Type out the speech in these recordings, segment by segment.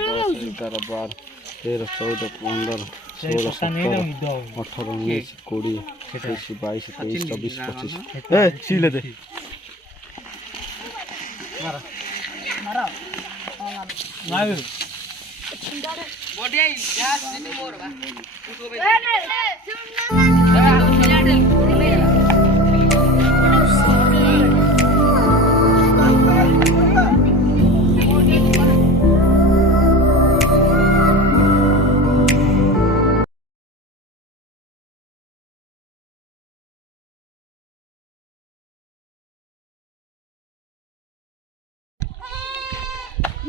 12 13 14 15 16 17 18 19 20 21 22 23 24 25 ए सीले दे मारा मारा मार बॉडी जा सिटी मोर बा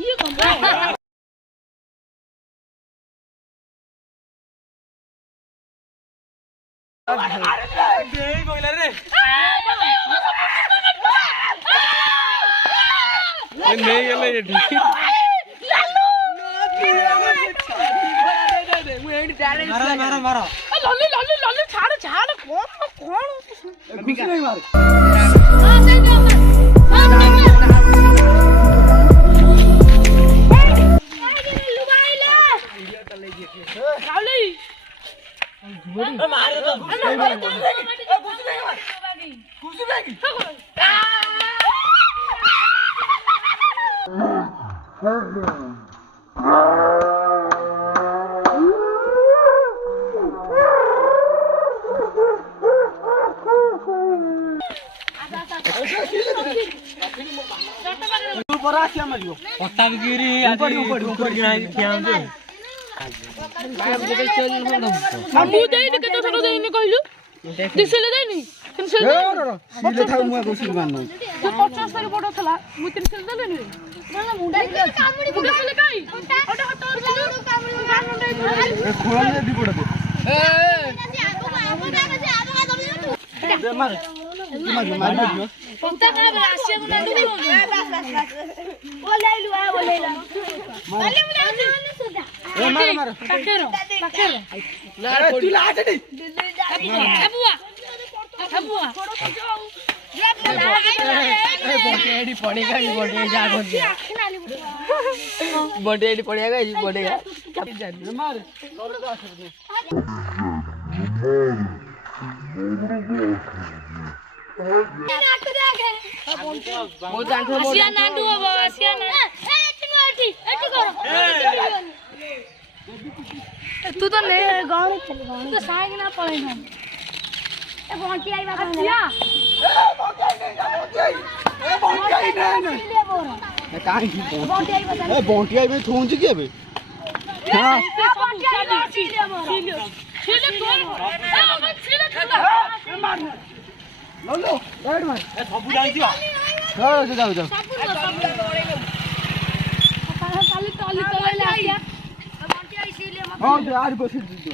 ये कौन है नहीं बोला रे नहीं ये ले ठीक मारो मारो मारो लल्लू लल्लू लल्लू छाड़ छाड़ कौन कुछ नहीं मार हां सही दे हां रावली मार दो कुछ नहीं मार कुछ नहीं तू पर आसिया मरियो पत्ता गिरी ऊपर ध्यान दे हमू देई के तो थरो देई नि कहलु दिसले देई नि तिनसे सिले थाउ मुआ को सिल मान तू 50 साल बडो थला मु तिनसे देले नि ना मुंडा के कामड़ी दिसले काई ओटा हटो कामड़ी कामड़ी खोला दे दी पड़ो ए मार मार पंता का राशिया को नंदू बस वो ले लू वो ले ला ले ले सुधा ए मार मार पकड़ो ला तू ला दे अबुआ अबुआ ए बोटेडी पड़ेगा ये बोटे जा बोटेडी पड़ेगा ये बोटेगा मार आसिया नांडू अब आसिया ना एटी करो तू तो ले गांव चल गांव तो साइड ना पड़े ना ए बोंटी आई बा आसिया ए बोंटी आई नहीं काहे की बोंटी आई बता ए बोंटी आई में थूंज के बे हां बोंटी आई ना सीले मोर सीले तो मार लो लो राइट मार ए सब जाई दिवा जाओ जाओ जाओ काली काली ले आसिया बोंटी आई सीले मत हां जो आज बस दो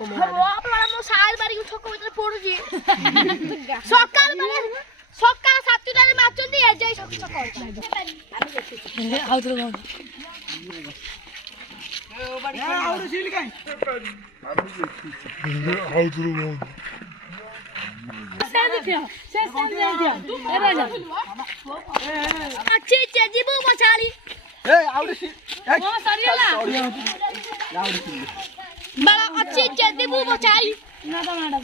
वो वाला मो साल बारी को ठोको भीतर पड़ू जी सकाल माने सका 7 टारे माचन दे जाई सकाल आउतर गो ए ओ बाड़ी आउतर सील काई आउतर गो से दिया ए राजा अच्छी जीबो मछाली ए आउतर सी ओ सरियाला आउतर सी बड़ा अच्छी जीबो मछाली ना तो माडा